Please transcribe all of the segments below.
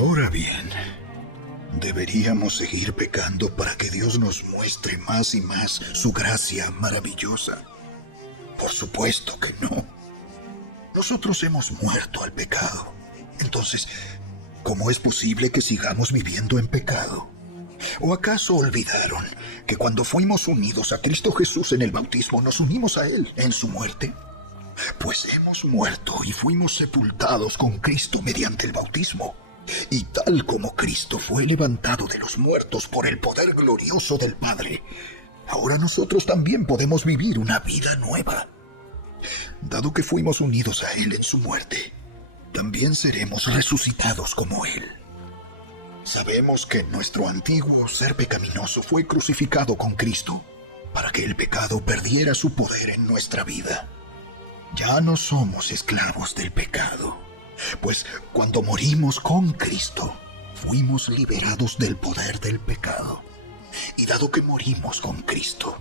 Ahora bien, ¿deberíamos seguir pecando para que Dios nos muestre más y más su gracia maravillosa? Por supuesto que no. Nosotros hemos muerto al pecado. Entonces, ¿cómo es posible que sigamos viviendo en pecado? ¿O acaso olvidaron que cuando fuimos unidos a Cristo Jesús en el bautismo, nos unimos a Él en su muerte? Pues hemos muerto y fuimos sepultados con Cristo mediante el bautismo. Y tal como Cristo fue levantado de los muertos por el poder glorioso del Padre, ahora nosotros también podemos vivir una vida nueva. Dado que fuimos unidos a Él en su muerte, también seremos resucitados como Él. Sabemos que nuestro antiguo ser pecaminoso fue crucificado con Cristo para que el pecado perdiera su poder en nuestra vida. Ya no somos esclavos del pecado, pues cuando morimos con Cristo, fuimos liberados del poder del pecado. Y dado que morimos con Cristo,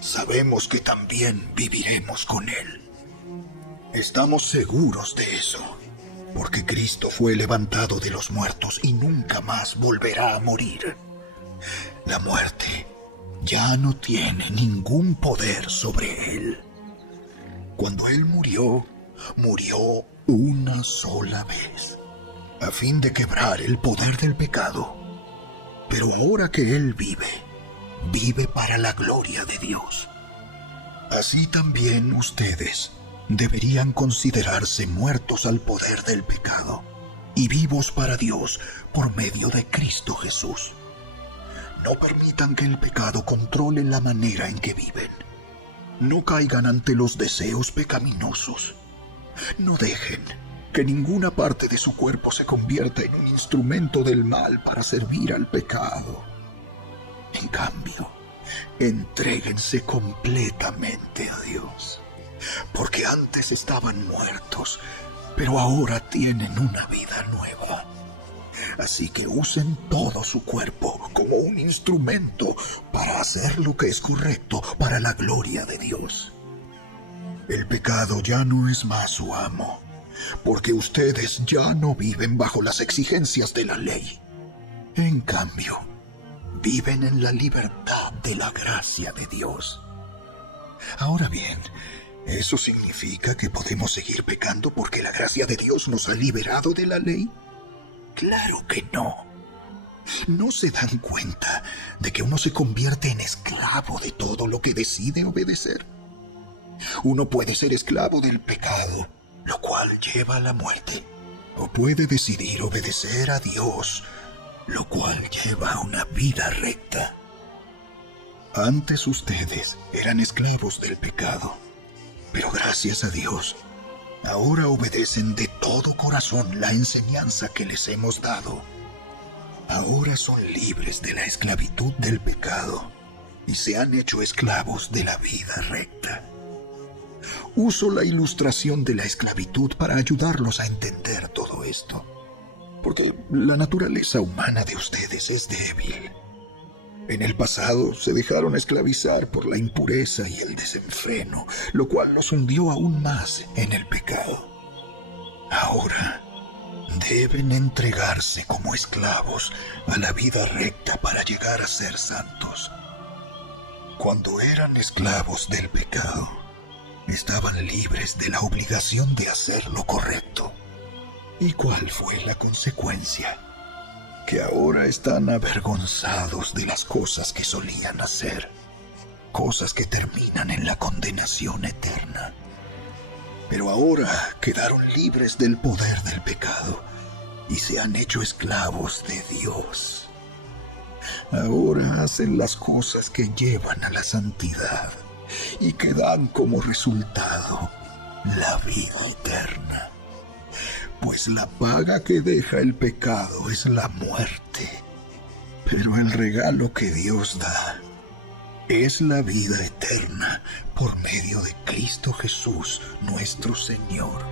sabemos que también viviremos con Él. Estamos seguros de eso, porque Cristo fue levantado de los muertos y nunca más volverá a morir. La muerte ya no tiene ningún poder sobre Él. Cuando Él murió, murió una sola vez, a fin de quebrar el poder del pecado. Pero ahora que Él vive, vive para la gloria de Dios. Así también ustedes deberían considerarse muertos al poder del pecado y vivos para Dios por medio de Cristo Jesús. No permitan que el pecado controle la manera en que viven. No caigan ante los deseos pecaminosos. No dejen que ninguna parte de su cuerpo se convierta en un instrumento del mal para servir al pecado. En cambio, entréguense completamente a Dios, porque antes estaban muertos, pero ahora tienen una vida nueva. Así que usen todo su cuerpo como un instrumento para hacer lo que es correcto para la gloria de Dios. El pecado ya no es más su amo, porque ustedes ya no viven bajo las exigencias de la ley. En cambio, viven en la libertad de la gracia de Dios. Ahora bien, ¿eso significa que podemos seguir pecando porque la gracia de Dios nos ha liberado de la ley? Claro que no. ¿No se dan cuenta de que uno se convierte en esclavo de todo lo que decide obedecer? Uno puede ser esclavo del pecado, lo cual lleva a la muerte, o puede decidir obedecer a Dios, lo cual lleva a una vida recta. Antes ustedes eran esclavos del pecado, pero gracias a Dios, ahora obedecen de todo corazón la enseñanza que les hemos dado. Ahora son libres de la esclavitud del pecado y se han hecho esclavos de la vida recta. Uso la ilustración de la esclavitud para ayudarlos a entender todo esto, porque la naturaleza humana de ustedes es débil. En el pasado se dejaron esclavizar por la impureza y el desenfreno, lo cual los hundió aún más en el pecado. Ahora deben entregarse como esclavos a la vida recta para llegar a ser santos. Cuando eran esclavos del pecado, estaban libres de la obligación de hacer lo correcto. ¿Y cuál fue la consecuencia? Que ahora están avergonzados de las cosas que solían hacer, cosas que terminan en la condenación eterna. Pero ahora quedaron libres del poder del pecado y se han hecho esclavos de Dios. Ahora hacen las cosas que llevan a la santidad y que dan como resultado la vida eterna. Pues la paga que deja el pecado es la muerte, pero el regalo que Dios da es la vida eterna por medio de Cristo Jesús, nuestro Señor.